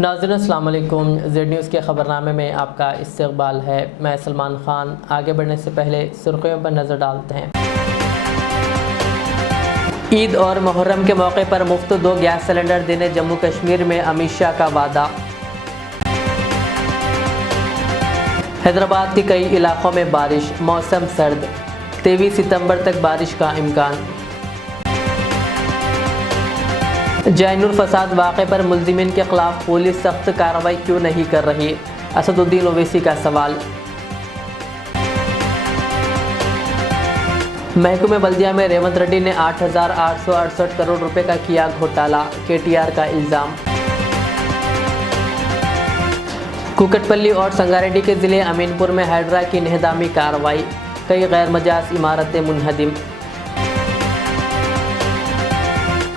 नाज़रीन अस्सलाम वालेकुम। ज़ेड न्यूज़ के ख़बरनामे में आपका इस्तक़बाल है। मैं सलमान ख़ान। आगे बढ़ने से पहले सुर्ख़ियों पर नज़र डालते हैं। ईद और मुहर्रम के मौके पर मुफ्त 2 गैस सिलेंडर देने जम्मू कश्मीर में अमित शाह का वादा। हैदराबाद के कई इलाकों में बारिश, मौसम सर्द, 23 सितंबर तक बारिश का इम्कान। जैनुल फसाद वाक़े पर मुल्ज़िमीन के खिलाफ पुलिस सख्त कार्रवाई क्यों नहीं कर रही, असदुद्दीन ओवैसी का सवाल। महकमे बल्दिया में रेवंत रेड्डी ने 8,868 करोड़ रुपए का किया घोटाला, KTR का इल्ज़ाम। कुकटपल्ली और संगारेड्डी के ज़िले अमीनपुर में हाइड्रा की इंहदामी कार्रवाई, कई गैर मजाज इमारतें मुनहदिम।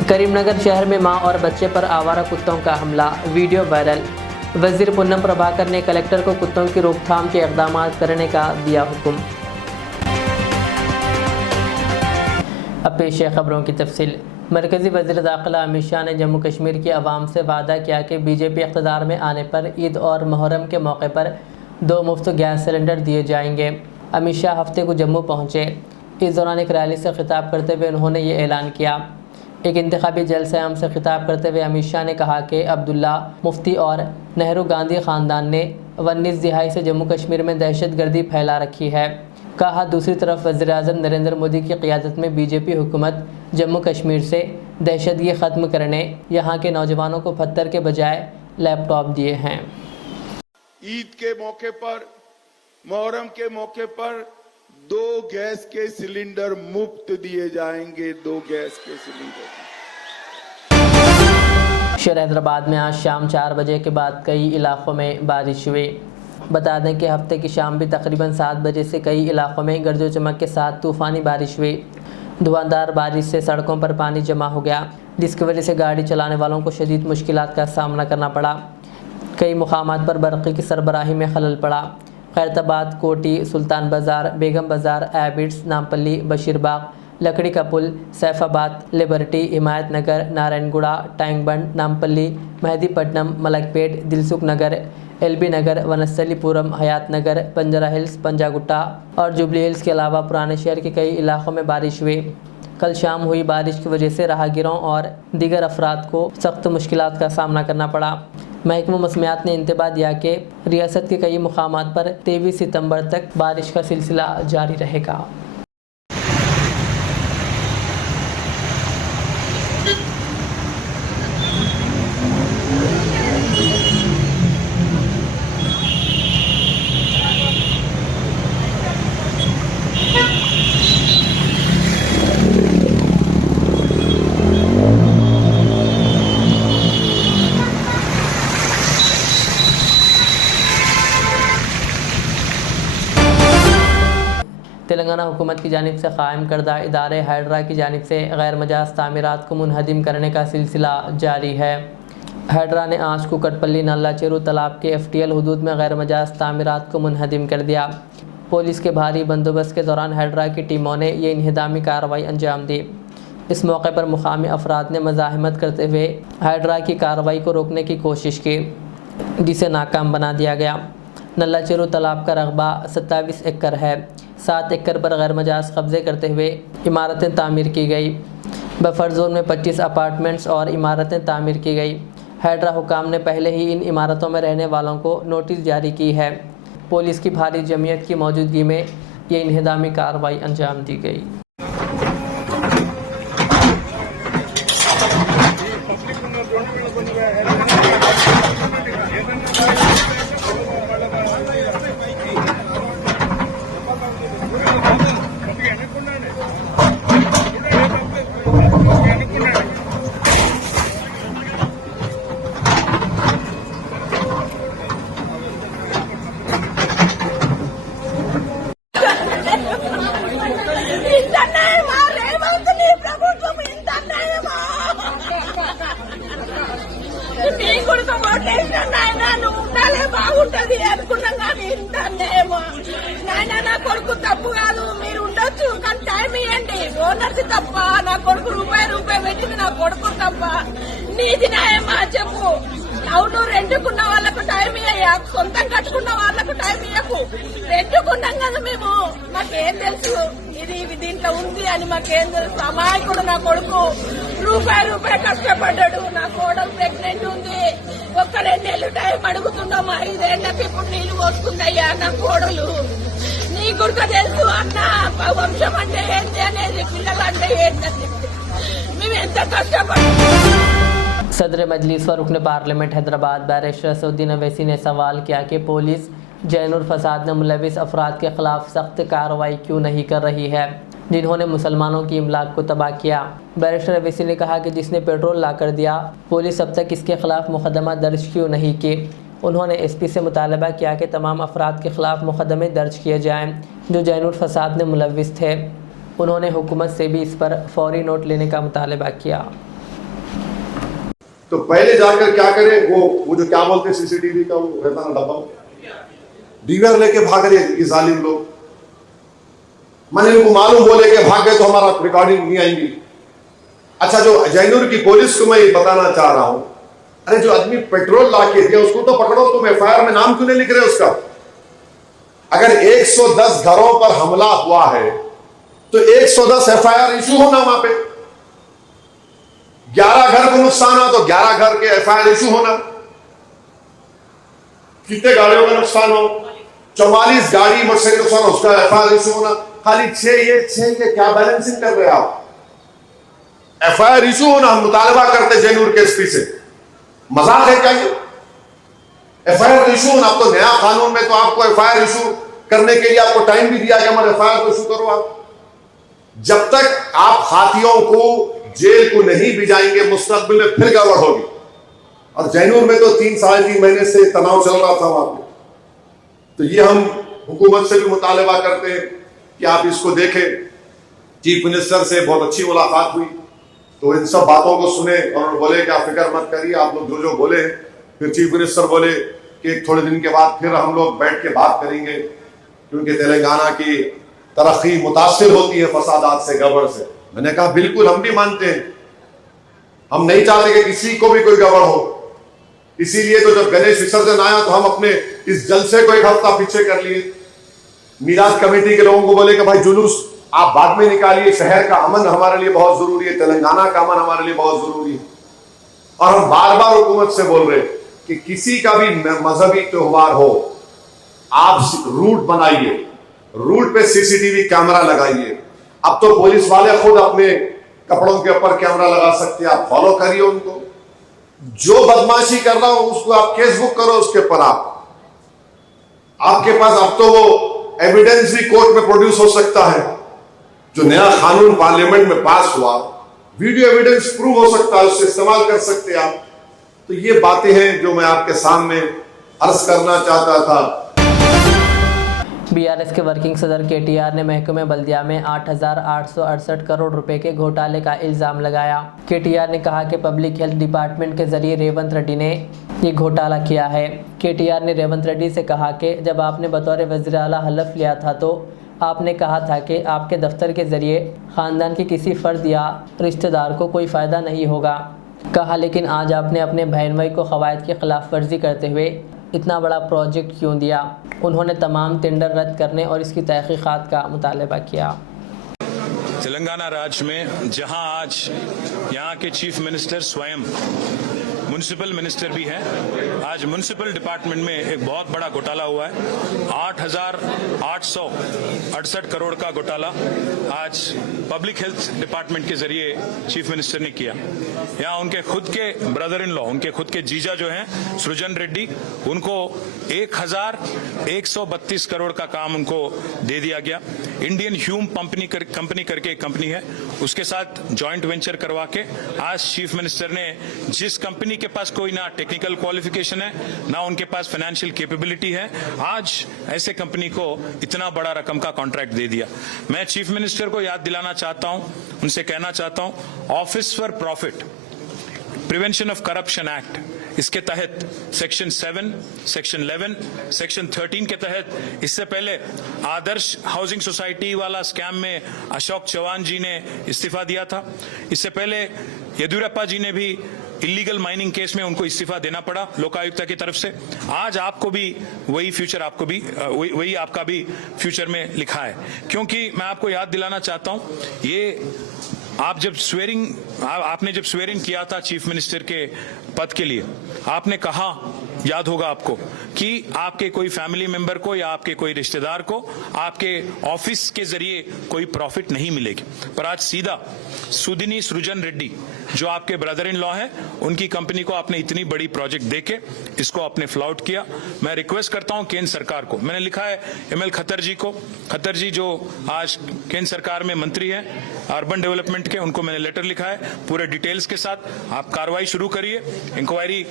करीमनगर शहर में मां और बच्चे पर आवारा कुत्तों का हमला, वीडियो वायरल। वज़ीर पूनम प्रभाकर ने कलेक्टर को कुत्तों की रोकथाम के इक़दाम करने का दिया हुक्म। अब पेश है खबरों की तफसील। मरकज़ी वज़ीर दाखिला अमित शाह ने जम्मू कश्मीर की आवाम से वादा किया कि BJP इक़्तिदार में आने पर ईद और मुहर्रम के मौके पर 2 मुफ्त गैस सिलेंडर दिए जाएंगे। अमित शाह हफ्ते को जम्मू पहुँचे। इस दौरान एक रैली से खिताब करते हुए उन्होंने ये ऐलान किया। एक इंतखाबी जलसे आम से खिताब करते हुए अमित शाह ने कहा कि अब्दुल्ला मुफ्ती और नेहरू गांधी ख़ानदान ने 19 दिहाई से जम्मू कश्मीर में दहशतगर्दी फैला रखी है। कहा दूसरी तरफ वज़ीर-ए-आज़म नरेंद्र मोदी की क़ियादत में BJP हुकूमत जम्मू कश्मीर से दहशतगी ख़त्म करने यहाँ के नौजवानों को पत्थर के बजाय लैपटॉप दिए हैं। ईद के मौके पर, मुहर्रम के मौके पर 2 गैस के सिलेंडर मुफ्त दिए जाएंगे। 2 गैस के सिलेंडर। शहर हैदराबाद में आज शाम 4 बजे के बाद कई इलाकों में बारिश हुई। बता दें कि हफ्ते की शाम भी तकरीबन 7 बजे से कई इलाकों में गरजो चमक के साथ तूफ़ानी बारिश हुई। धुआंधार बारिश से सड़कों पर पानी जमा हो गया, जिसकी वजह से गाड़ी चलाने वालों को शदीद मुश्किलात का सामना करना पड़ा। कई मुकामात पर बर्क़ी की सरबराही में खलल पड़ा। खैरताबाद, कोटी, सुल्तान बाज़ार, बेगम बाज़ार, एबिट्स, नामपल्ली, बशीरबाग, लकड़ी का पुल, सैफाबाद, लिबर्टी, हिमायत नगर, नारायणगुड़ा, टैंकबंड, नामपल्ली, मेहदीपट्टनम, मलकपेट, दिलसुख नगर, LB नगर, वनस्थलीपुरम, हयात नगर, बंजारा हिल्स, पंजागुट्टा और जुबली हिल्स के अलावा पुराने शहर के कई इलाकों में बारिश हुई। कल शाम हुई बारिश की वजह से राहगीरों और दीगर अफराद को सख्त मुश्किलात का सामना करना पड़ा। महकमा मौसमियात ने इंतबाह दिया कि रियासत के कई मुकामात पर 23 सितंबर तक बारिश का सिलसिला जारी रहेगा। तेलंगाना हुकूमत की जानिब से कायम करदा इदारे हाइड्रा की जानिब से गैर मजाज तामीरात को मुनहदिम करने का सिलसिला जारी है। हाइड्रा ने आज कुकटपल्ली नल्ला चेरू तालाब के FTL हदूद में गैर मजाज तामीरात को मुनहदिम कर दिया। पुलिस के भारी बंदोबस्त के दौरान हाइड्रा की टीमों ने ये इंहदामी कार्रवाई अंजाम दी। इस मौके पर मुकामी अफराद ने मज़ाहमत करते हुए हाइड्रा की कार्रवाई को रोकने की कोशिश की, जिसे नाकाम बना दिया गया। नल्ला चेरू तालाब का रकबा 27 एकड़ है। 7 एकड़ पर गैर मजाज कब्जे करते हुए इमारतें तामीर की गई। बफर जोन में 25 अपार्टमेंट्स और इमारतें तामीर की गई। हाइड्रा हुकाम ने पहले ही इन इमारतों में रहने वालों को नोटिस जारी की है। पुलिस की भारी जमीयत की मौजूदगी में ये इंहदामी कार्रवाई अंजाम दी गई। బాగుంటది అనుకున్నాం కానీ ఇంటేమో నాయన నా కొడుకు తప్పు కాదు, మీరు ఉండొచ్చు కానీ టైం ఇవ్వండి. ఓనర్స్ తప్ప, నా కొడుకు రూపాయి పెట్టింది నా కొడుకు తప్ప. నీది న్యాయమా చెప్పు. అవును, రెంట్ సొంతం కట్టుకున్న వాళ్ళకు టైం ఇవ్వకు. పెట్టుకున్నాం కదా మేము, మాకేం తెలుసు ఇది దీంట్లో ఉంది అని మాకేం తెలుసు. అమాయకుడు నా కొడుకు రూపాయి కష్టపడ్డాడు. నా కోడలు ప్రెగ్నెంట్ ఉంది. ఒక్క 2 నెలలు టైం అడుగుతున్నాం. 5 ఏళ్ళకి ఇప్పుడు నీళ్లు పోసుకుందయ్యా నా కోడలు. నీ గుర్తు తెలుసు అన్న వంశం అంటే ఏంటి అనేది, పిల్లలు అంటే ఏంటని మేము ఎంత కష్టపడ్డాం. सदर मजलिस व रुकन पार्लियामेंट हैदराबाद बैरिस्टर असदुद्दीन अवैसी ने सवाल किया कि पुलिस जैनुर फसाद में मुलविस अफराद के खिलाफ सख्त कार्रवाई क्यों नहीं कर रही है जिन्होंने मुसलमानों की इमलाक को तबाह किया। बैरिस्टर अवैसी ने कहा कि जिसने पेट्रोल ला कर दिया, पुलिस अब तक इसके खिलाफ मुकदमा दर्ज क्यों नहीं किए। उन्होंने SP से मुतालबा किया कि तमाम अफराद के खिलाफ मुकदमे दर्ज किए जाएँ जो जैनुर फसाद में मुलविस थे। उन्होंने हुकूमत से भी इस पर फौरी नोट लेने का मुतालबा किया। तो पहले जाकर क्या करें, वो जो क्या बोलते हैं CCTV का वो रहता ना डब्बा, DVR लेके भाग रहे ये जालिम लोग। मैंने इनको मालूम बोले कि भाग गए तो हमारा रिकॉर्डिंग नहीं आएंगी। अच्छा, जो जैनुर की पुलिस को मैं ये बताना चाह रहा हूं, अरे जो आदमी पेट्रोल ला के दिया उसको तो पकड़ो, तुम FIR में नाम क्यों नहीं लिख रहे उसका? अगर 110 घरों पर हमला हुआ है तो 110 FIR इशू होना वहां पे। 11 घर को नुकसान हो तो 11 घर के FIR इशू होना। कितने गाड़ियों का नुकसान हो, 44 गाड़ी मोटरसाइकिल नुकसान हो, उसका FIR इशू होना। खाली 6 ये क्या बैलेंसिंग कर रहे हैं आप? FIR इशू होना। हम मुतालबा करते जैनुर के SP से, मजाक है क्या ये? FIR इशू होना। आप तो नया कानून में तो आपको FIR इशू करने के लिए आपको टाइम भी दिया कि हमारे FIR को इशू करो। आप जब तक आप हाथियों को जेल को नहीं भिजाएंगे मुस्तकबिल में फिर गड़बड़ होगी। और जैनुर में तो 3-3.5 महीने से तनाव चल रहा था वहां पे। तो ये हम हुकूमत से भी मुतालबा करते हैं कि आप इसको देखें। चीफ मिनिस्टर से बहुत अच्छी मुलाकात हुई तो इन सब बातों को सुने और बोले कि आप फिक्र मत करिए, आप लोग जो बोले। फिर चीफ मिनिस्टर बोले कि थोड़े दिन के बाद फिर हम लोग बैठ के बात करेंगे क्योंकि तेलंगाना की तरक्की मुतासिर होती है फसादात से, गड़बड़ से। मैंने कहा बिल्कुल हम भी मानते हैं, हम नहीं चाहते कि किसी को भी कोई गड़बड़ हो। इसीलिए तो जब गणेश विसर्जन आया तो हम अपने इस जलसे को 1 हफ्ता पीछे कर लिए। मीराज कमेटी के लोगों को बोले कि भाई जुलूस आप बाद में निकालिए, शहर का अमन हमारे लिए बहुत जरूरी है, तेलंगाना का अमन हमारे लिए बहुत जरूरी है। और हम बार बार हुकूमत से बोल रहे कि किसी का भी मजहबी त्योहार हो, आप रूट बनाइए, रूट पे CCTV कैमरा लगाइए। अब तो पुलिस वाले खुद अपने कपड़ों के ऊपर कैमरा लगा सकते हैं, आप फॉलो करिए उनको। जो बदमाशी कर रहा हो उसको आप केस बुक करो, उसके ऊपर आपके पास अब तो वो एविडेंस भी कोर्ट में प्रोड्यूस हो सकता है। जो नया कानून पार्लियामेंट में पास हुआ, वीडियो एविडेंस प्रूव हो सकता है, उससे इस्तेमाल कर सकते हैं आप। तो ये बातें हैं जो मैं आपके सामने अर्ज करना चाहता था। BRS के वर्किंग सदर KTR ने महकमे बल्दिया में 8,868 करोड़ रुपए के घोटाले का इल्ज़ाम लगाया। KTR ने कहा कि पब्लिक हेल्थ डिपार्टमेंट के जरिए रेवंत रेड्डी ने ये घोटाला किया है। KTR ने रेवंत रेड्डी से कहा कि जब आपने बतौर वज़ीर आला हलफ लिया था तो आपने कहा था कि आपके दफ्तर के ज़रिए ख़ानदान के किसी फ़र्द या रिश्तेदार को कोई फ़ायदा नहीं होगा। कहा लेकिन आज आपने अपने बहन भाई को क़वायद की खिलाफ वर्जी करते हुए इतना बड़ा प्रोजेक्ट क्यों दिया। उन्होंने तमाम टेंडर रद्द करने और इसकी तहक़ीक़ात का मुतालबा किया। तेलंगाना राज्य में जहां आज यहां के चीफ मिनिस्टर स्वयं म्युनिसिपल मिनिस्टर भी हैं, आज म्युनिसिपल डिपार्टमेंट में एक बहुत बड़ा घोटाला हुआ है। 8,868 करोड़ का घोटाला आज पब्लिक हेल्थ डिपार्टमेंट के जरिए चीफ मिनिस्टर ने किया। यहाँ उनके खुद के ब्रदर इन लॉ, उनके खुद के जीजा जो हैं सृजन रेड्डी, उनको 1,132 करोड़ का काम उनको दे दिया गया। इंडियन ह्यूम कंपनी करके एक कंपनी है, उसके साथ जॉइंट वेंचर करवा के आज चीफ मिनिस्टर ने जिस कंपनी के पास कोई ना टेक्निकल क्वालिफिकेशन है ना उनके पास फाइनेंशियल कैपेबिलिटी है, आज ऐसे कंपनी को इतना बड़ा रकम का कॉन्ट्रैक्ट दे दिया। मैं चीफ मिनिस्टर को याद दिलाना चाहता हूं, उनसे कहना चाहता हूं, office for profit prevention of corruption act, इसके तहत सेक्शन 7, सेक्शन 11, सेक्शन 13 के तहत इससे पहले आदर्श हाउसिंग सोसाइटी वाला स्कैम में अशोक चौहान जी ने इस्तीफा दिया था। इससे पहले येदियुरप्पा जी ने भी इलीगल माइनिंग केस में उनको इस्तीफा देना पड़ा लोकायुक्त की तरफ से। आज आपको भी वही फ्यूचर, आपको भी वही आपका भी फ्यूचर में लिखा है। क्योंकि मैं आपको याद दिलाना चाहता हूं, ये आपने जब स्वेरिंग किया था चीफ मिनिस्टर के पद के लिए, आपने कहा, याद होगा आपको, कि आपके कोई फैमिली मेंबर को या आपके कोई रिश्तेदार को आपके ऑफिस के जरिए कोई प्रॉफिट नहीं मिलेगी। पर आज सीधा सुदिनी सृजन रेड्डी जो आपके ब्रदर इन लॉ हैं, उनकी कंपनी को आपने इतनी बड़ी प्रोजेक्ट देके इसको आपने फ्लॉट किया। मैं रिक्वेस्ट करता हूं केंद्र सरकार को, मैंने लिखा है ML खत्तर जी को, खत्तर जी जो आज केंद्र सरकार में मंत्री हैं अर्बन डेवलपमेंट के, उनको मैंने लेटर लिखा है पूरे डिटेल्स के साथ। आप कार्रवाई शुरू करिए, इंक्वायरी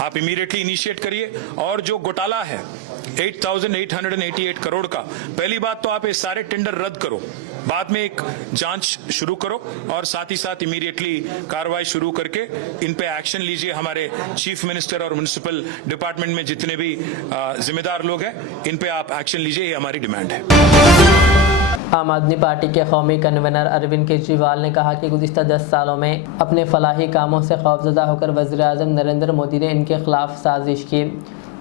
आप इमीडिएटली इनिशिएट करिए, और जो घोटाला है 8,888 करोड़ का, पहली बात तो आप ये सारे टेंडर रद्द करो, बाद में एक जांच शुरू करो, और साथ ही साथ इमीडिएटली कार्रवाई शुरू करके इन पे एक्शन लीजिए। हमारे चीफ मिनिस्टर और म्युनिसिपल डिपार्टमेंट में जितने भी जिम्मेदार लोग हैं, इन पे आप एक्शन लीजिए, ये हमारी डिमांड है। आम आदमी पार्टी के कौमी कन्वीनर अरविंद केजरीवाल ने कहा कि गुज़िश्ता 10 सालों में अपने फलाही कामों से खौफजदा होकर वज़ीर-ए-आज़म नरेंद्र मोदी ने इनके खिलाफ साजिश की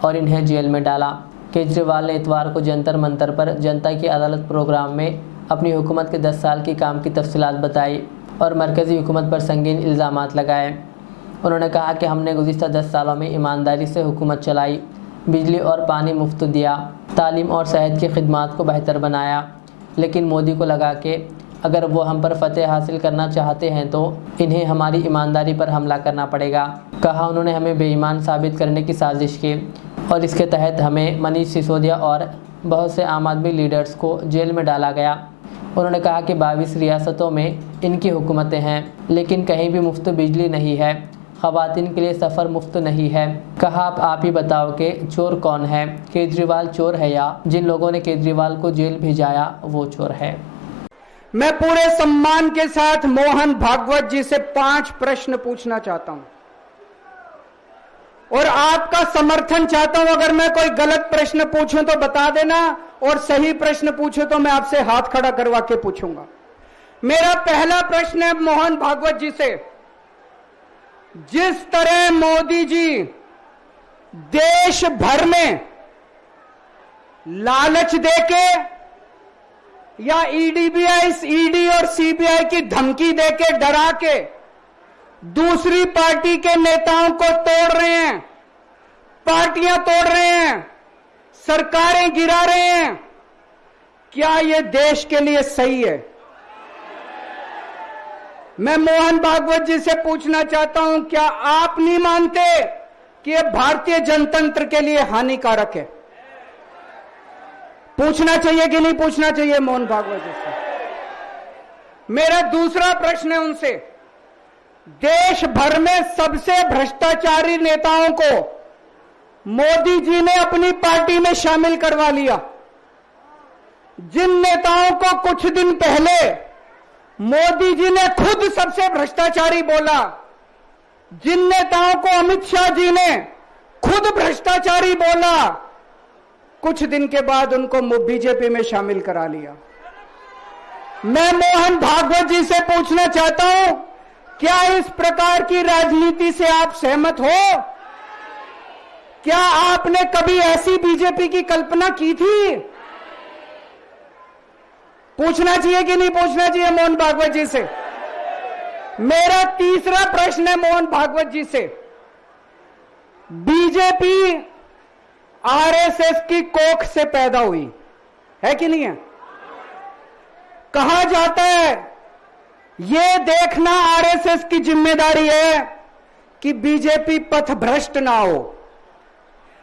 और इन्हें जेल में डाला। केजरीवाल ने इतवार को जंतर मंतर पर जनता की अदालत प्रोग्राम में अपनी हुकूमत के 10 साल की काम की तफसीलात बताई और मरकज़ी हुकूमत पर संगीन इल्ज़ामात लगाए। उन्होंने कहा कि हमने गुज़िश्ता 10 सालों में ईमानदारी से हुकूमत चलाई, बिजली और पानी मुफ्त दिया, तालीम और सेहत की खिदमात को बेहतर बनाया, लेकिन मोदी को लगा कि अगर वो हम पर फतेह हासिल करना चाहते हैं तो इन्हें हमारी ईमानदारी पर हमला करना पड़ेगा। कहा उन्होंने हमें बेईमान साबित करने की साजिश की और इसके तहत हमें मनीष सिसोदिया और बहुत से आम आदमी लीडर्स को जेल में डाला गया। उन्होंने कहा कि 22 रियासतों में इनकी हुकूमतें हैं, लेकिन कहीं भी मुफ्त बिजली नहीं है, ख़वातीन के लिए सफ़र मुफ्त नहीं है। कहा आप ही बताओ कि चोर कौन है, केजरीवाल चोर है या जिन लोगों ने केजरीवाल को जेल भेजाया वो चोर है। मैं पूरे सम्मान के साथ मोहन भागवत जी से 5 प्रश्न पूछना चाहता हूं और आपका समर्थन चाहता हूं। अगर मैं कोई गलत प्रश्न पूछूं तो बता देना, और सही प्रश्न पूछूं तो मैं आपसे हाथ खड़ा करवा के पूछूंगा। मेरा पहला प्रश्न है मोहन भागवत जी से, जिस तरह मोदी जी देश भर में लालच देके या ईडी और सीबीआई की धमकी देके डरा के दूसरी पार्टी के नेताओं को तोड़ रहे हैं, पार्टियां तोड़ रहे हैं, सरकारें गिरा रहे हैं, क्या यह देश के लिए सही है? मैं मोहन भागवत जी से पूछना चाहता हूं, क्या आप नहीं मानते कि यह भारतीय जनतंत्र के लिए हानिकारक है? पूछना चाहिए कि नहीं पूछना चाहिए मोहन भागवत जी से? मेरा दूसरा प्रश्न है उनसे, देश भर में सबसे भ्रष्टाचारी नेताओं को मोदी जी ने अपनी पार्टी में शामिल करवा लिया। जिन नेताओं को कुछ दिन पहले मोदी जी ने खुद सबसे भ्रष्टाचारी बोला, जिन नेताओं को अमित शाह जी ने खुद भ्रष्टाचारी बोला, कुछ दिन के बाद उनको बीजेपी में शामिल करा लिया। मैं मोहन भागवत जी से पूछना चाहता हूं, क्या इस प्रकार की राजनीति से आप सहमत हो? क्या आपने कभी ऐसी बीजेपी की कल्पना की थी? पूछना चाहिए कि नहीं पूछना चाहिए मोहन भागवत जी से? मेरा तीसरा प्रश्न है मोहन भागवत जी से, बीजेपी आरएसएस की कोख से पैदा हुई है कि नहीं है? कहा जाता है यह देखना आरएसएस की जिम्मेदारी है कि बीजेपी पथभ्रष्ट ना हो।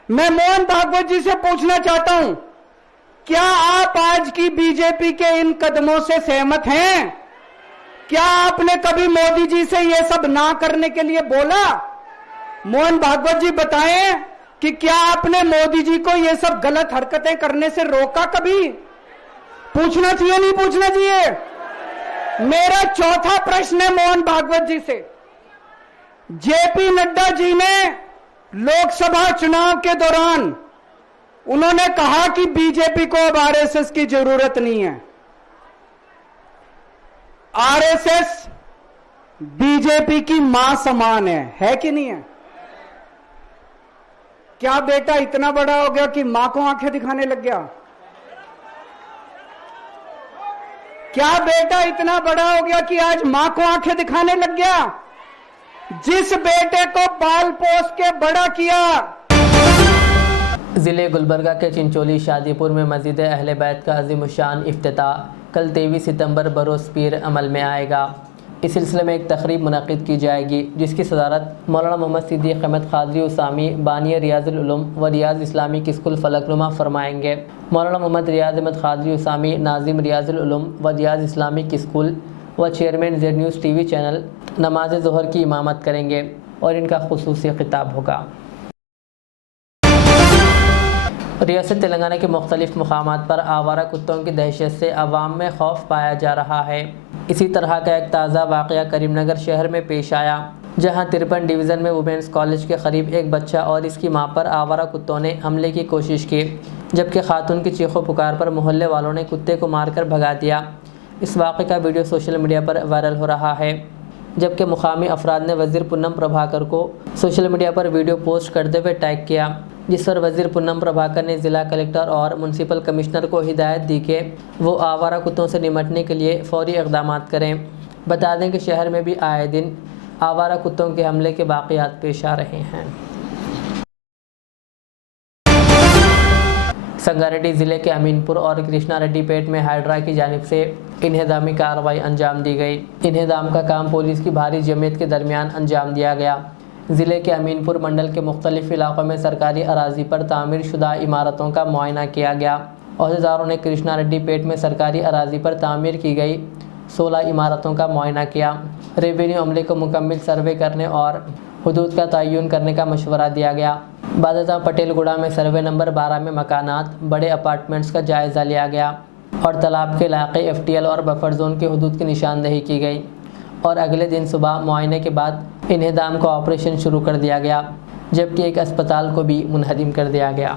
मैं मोहन भागवत जी से पूछना चाहता हूं, क्या आप आज की बीजेपी के इन कदमों से सहमत हैं? क्या आपने कभी मोदी जी से यह सब ना करने के लिए बोला? मोहन भागवत जी बताएं कि क्या आपने मोदी जी को यह सब गलत हरकतें करने से रोका कभी? पूछना चाहिए नहीं पूछना चाहिए? मेरा चौथा प्रश्न है मोहन भागवत जी से, जेपी नड्डा जी ने लोकसभा चुनाव के दौरान उन्होंने कहा कि बीजेपी को अब आरएसएस की जरूरत नहीं है। आरएसएस बीजेपी की मां समान है कि नहीं है? क्या बेटा इतना बड़ा हो गया कि मां को आंखें दिखाने लग गया? क्या बेटा इतना बड़ा हो गया कि आज मां को आंखें दिखाने लग गया? जिस बेटे को पाल पोस के बड़ा किया। ज़िले गुलबर्गा के चिंचोली शादीपुर में मस्जिद अहले बैत का अज़ीमुशान इफ्तिताह कल 23 सितंबर बरोज़ पीर अमल में आएगा। इस सिलसिले में एक तकरीब मुनक़िद की जाएगी जिसकी सदारत मौलाना मोहम्मद सिद्दीक़ अहमद क़ादरी उसामी बानी रियाज़ुल उलूम व रियाज़ इस्लामिक स्कूल फलकनुमा फरमाएंगे। मौलाना मोहम्मद रियाज़ अहमद क़ादरी उसामी नाज़िम रियाज़ुल उलूम व रियाज़ इस्लामिक स्कूल व chairman Z news TV channel नमाज ज़ोहर की इमामत करेंगे और इनका खुसूसी खिताब होगा। रियासत तेलंगाना के मुख्तलिफ मुकामात पर आवारा कुत्तों की दहशत से अवाम में खौफ पाया जा रहा है। इसी तरह का एक ताज़ा वाक़या करीमनगर शहर में पेश आया, जहां 53 डिवीज़न में वुमेंस कॉलेज के करीब एक बच्चा और इसकी मां पर आवारा कुत्तों ने हमले की कोशिश की, जबकि खातून की चीखों पुकार पर मोहल्ले वालों ने कुत्ते को मारकर भगा दिया। इस वाक़े का वीडियो सोशल मीडिया पर वायरल हो रहा है, जबकि मुकामी अफराद ने वज़ीर पूनम प्रभाकर को सोशल मीडिया पर वीडियो पोस्ट करते हुए टैग किया, जिस पर वज़ीर पूनम प्रभाकर ने ज़िला कलेक्टर और म्यूनसिपल कमिश्नर को हिदायत दी कि वो आवारा कुत्तों से निपटने के लिए फ़ौरी इक़दाम करें। बता दें कि शहर में भी आए दिन आवारा कुत्तों के हमले के वाक़यात पेश आ रहे हैं। संगारेड्डी ज़िले के अमीनपुर और कृष्णा रेड्डी पेट में हाइड्रा की जानिब से इन्हेदामी कार्रवाई अंजाम दी गई। इन्हेदाम का काम पुलिस की भारी जमयत के दरमियान अंजाम दिया गया। ज़िले के अमीनपुर मंडल के मुख्तलिफ इलाक़ों में सरकारी अराजी पर तामीर शुदा इमारतों का मुआयना किया गया। अहदेदारों ने कृष्णा रेड्डी पेट में सरकारी अराजी पर तामीर की गई 16 इमारतों का मुआयना किया। रेवेन्यू अमले को मुकम्मल सर्वे करने और हुदूद का तयन करने का मशवरा दिया गया। बादशाह पटेलगुड़ा में सर्वे नंबर 12 में मकानात बड़े अपार्टमेंट्स का जायज़ा लिया गया और तालाब के इलाक़े FTL और बफर जोन के हुदूद की निशानदही की गई और अगले दिन सुबह मुआयने के बाद इन्हेदाम का ऑपरेशन शुरू कर दिया गया, जबकि एक अस्पताल को भी मुनहदिम कर दिया गया।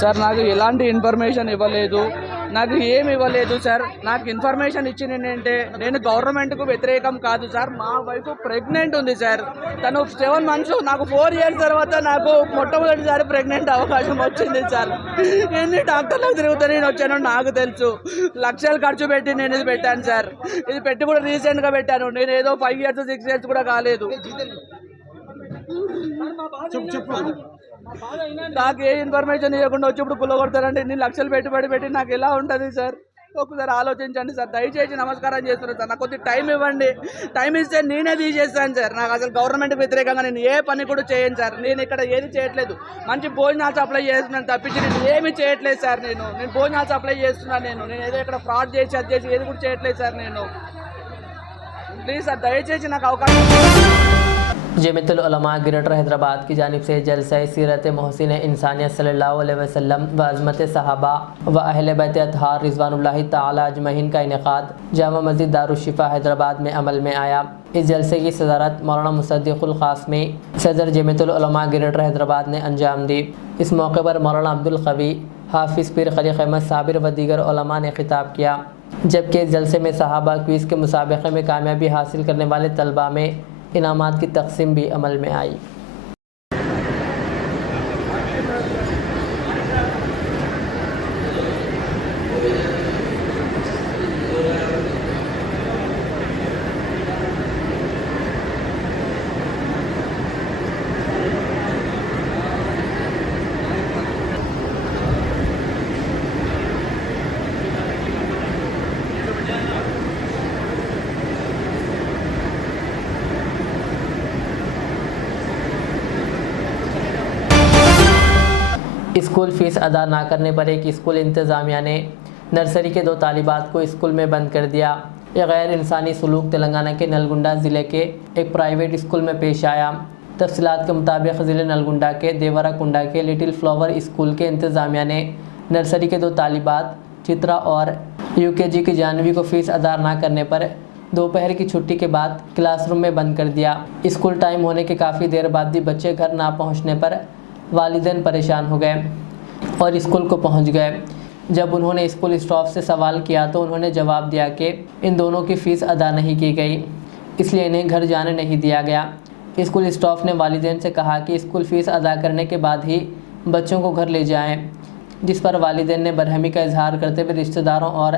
సార్ నాకు ఎలాంటి ఇన్ఫర్మేషన్ ఇవ్వలేదు, నాకు ఏమి ఇవ్వలేదు సార్. నాకు ఇన్ఫర్మేషన్ ఇచ్చింది ఏంటంటే నేను గవర్నమెంట్కు వ్యతిరేకం కాదు సార్. మా వైఫ్ ప్రెగ్నెంట్ ఉంది సార్. తను 7 months, నాకు 4 years తర్వాత నాకు మొట్టమొదటిసారి ప్రెగ్నెంట్ అవకాశం వచ్చింది సార్. ఎన్ని డాక్టర్లకు తిరుగుతూ నేను వచ్చానో నాకు తెలుసు. లక్షలు ఖర్చు పెట్టి నేను ఇది పెట్టాను సార్. ఇది పెట్టి కూడా రీసెంట్గా పెట్టాను. నేను ఏదో 5 years 6 years కూడా కాలేదు. నాకు ఏ ఇన్ఫర్మేషన్ ఇవ్వకుండా వచ్చి ఇప్పుడు కుల్లగొడతారంటే ఇన్ని లక్షలు పెట్టుబడి పెట్టి నాకు ఎలా ఉంటుంది సార్? ఒకసారి ఆలోచించండి సార్. దయచేసి నమస్కారం చేస్తున్నాను సార్. నాకు కొద్దిగా టైం ఇవ్వండి. టైం ఇస్తే నేనే తీసేస్తాను సార్. నాకు అసలు గవర్నమెంట్ వ్యతిరేకంగా నేను ఏ పని కూడా చేయను సార్. నేను ఇక్కడ ఏది చేయట్లేదు. మంచి భోజనాలు సప్లై చేస్తున్నాను తప్పించి నేను ఏమి చేయట్లేదు సార్. నేను భోజనాలు సప్లై చేస్తున్నాను. నేను ఏదో ఇక్కడ ఫ్రాడ్ చేసి అది చేసి ఏది కూడా చేయట్లేదు సార్. నేను ప్లీజ్ సార్ దయచేసి నాకు అవకాశం. जमियतुल उलमा ग्रेटर हैदराबाद की जानिब से जलसा सीरत मोहसिन इंसानियत सल्लल्लाहु अलैहि वसल्लम व अज़मत सहाबा व अहले बैत अतहार रिज़वानुल्लाहि ताला अजमईन का इनेकाद जामा मस्जिद दारुश्शिफा हैदराबाद में अमल में आया। इस जलसे की सदारत मौलाना मुसद्दिक़ुल क़ासमी सदर जमियतुल उलमा ग्रेटर हैदराबाद ने अंजाम दी। इस मौके पर मौलाना अब्दुल क़वी, हाफिज़ पीर खलीक़ अहमद साबिर व दीगर उलमा ने खिताब किया, जबकि इस जलसे में सहाबा क्विज़ के मुसाबक़े में कामयाबी हासिल करने वाले तलबा में इनामात की तकसीम भी अमल में आई। स्कूल फ़ीस अदा ना करने पर एक स्कूल इंतज़ामिया ने नर्सरी के 2 तालिबात को स्कूल में बंद कर दिया। यह गैर इंसानी सलूक तेलंगाना के नलगुंडा ज़िले के एक प्राइवेट स्कूल में पेश आया। तफसीलात के मुताबिक ज़िले नलगुंडा के देवरा कुंडा के लिटिल फ्लावर स्कूल के इंतज़ामिया ने नर्सरी के 2 तालिबात चित्रा और यूकेजी की जानवी को फीस अदा न करने पर दोपहर की छुट्टी के बाद क्लासरूम में बंद कर दिया। स्कूल टाइम होने के काफ़ी देर बाद भी बच्चे घर ना पहुंचने पर वालिदैन परेशान हो गए और स्कूल को पहुंच गए। जब उन्होंने स्कूल स्टाफ से सवाल किया तो उन्होंने जवाब दिया कि इन दोनों की फ़ीस अदा नहीं की गई, इसलिए इन्हें घर जाने नहीं दिया गया। स्कूल स्टाफ ने वालिदैन से कहा कि स्कूल फ़ीस अदा करने के बाद ही बच्चों को घर ले जाएं, जिस पर वालिदैन ने बरहमी का इजहार करते हुए रिश्तेदारों और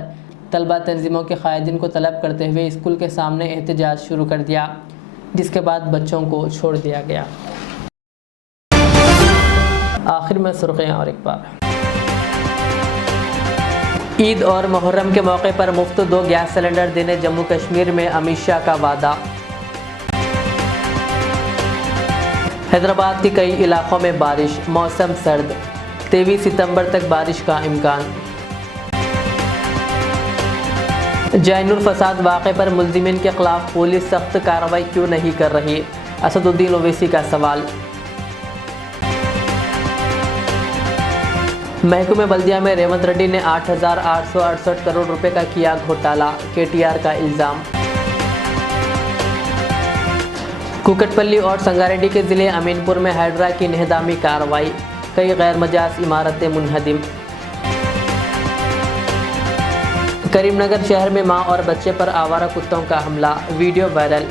तलबा तंजीमों के कायदीन को तलब करते हुए स्कूल के सामने एहतजाज शुरू कर दिया, जिसके बाद बच्चों को छोड़ दिया गया। आखिर में सुर्खियाँ और एक बार। ईद और मुहर्रम के मौके पर मुफ्त 2 गैस सिलेंडर देने जम्मू कश्मीर में अमित शाह का वादा। हैदराबाद के कई इलाकों में बारिश, मौसम सर्द, 23 सितंबर तक बारिश का इम्कान। जैनुल फसाद वाक़े पर मुल्ज़िमीन के खिलाफ पुलिस सख्त कार्रवाई क्यों नहीं कर रही, असदुद्दीन ओवैसी का सवाल। महकमे बल्दिया में रेवंत रेड्डी ने 8,868 करोड़ रुपए का किया घोटाला, KTR का इल्ज़ाम। कुकटपल्ली और संगारेड्डी के ज़िले अमीनपुर में हाइड्रा की इंहदामी कार्रवाई, कई गैर मजाज इमारतें मुनहदिम। करीमनगर शहर में मां और बच्चे पर आवारा कुत्तों का हमला, वीडियो वायरल।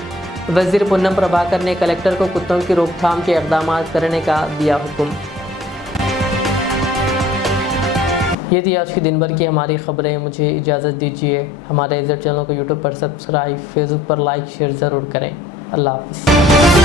वजीर पूनम प्रभाकर ने कलेक्टर को कुत्तों की रोकथाम के इक़दाम करने का दिया हुक्म। ये थी आज की दिन भर की हमारी खबरें। मुझे इजाज़त दीजिए। हमारे इज़्ज़त चैनल को यूट्यूब पर सब्सक्राइब, फेसबुक पर लाइक शेयर ज़रूर करें। अल्लाह हाफ़िज़।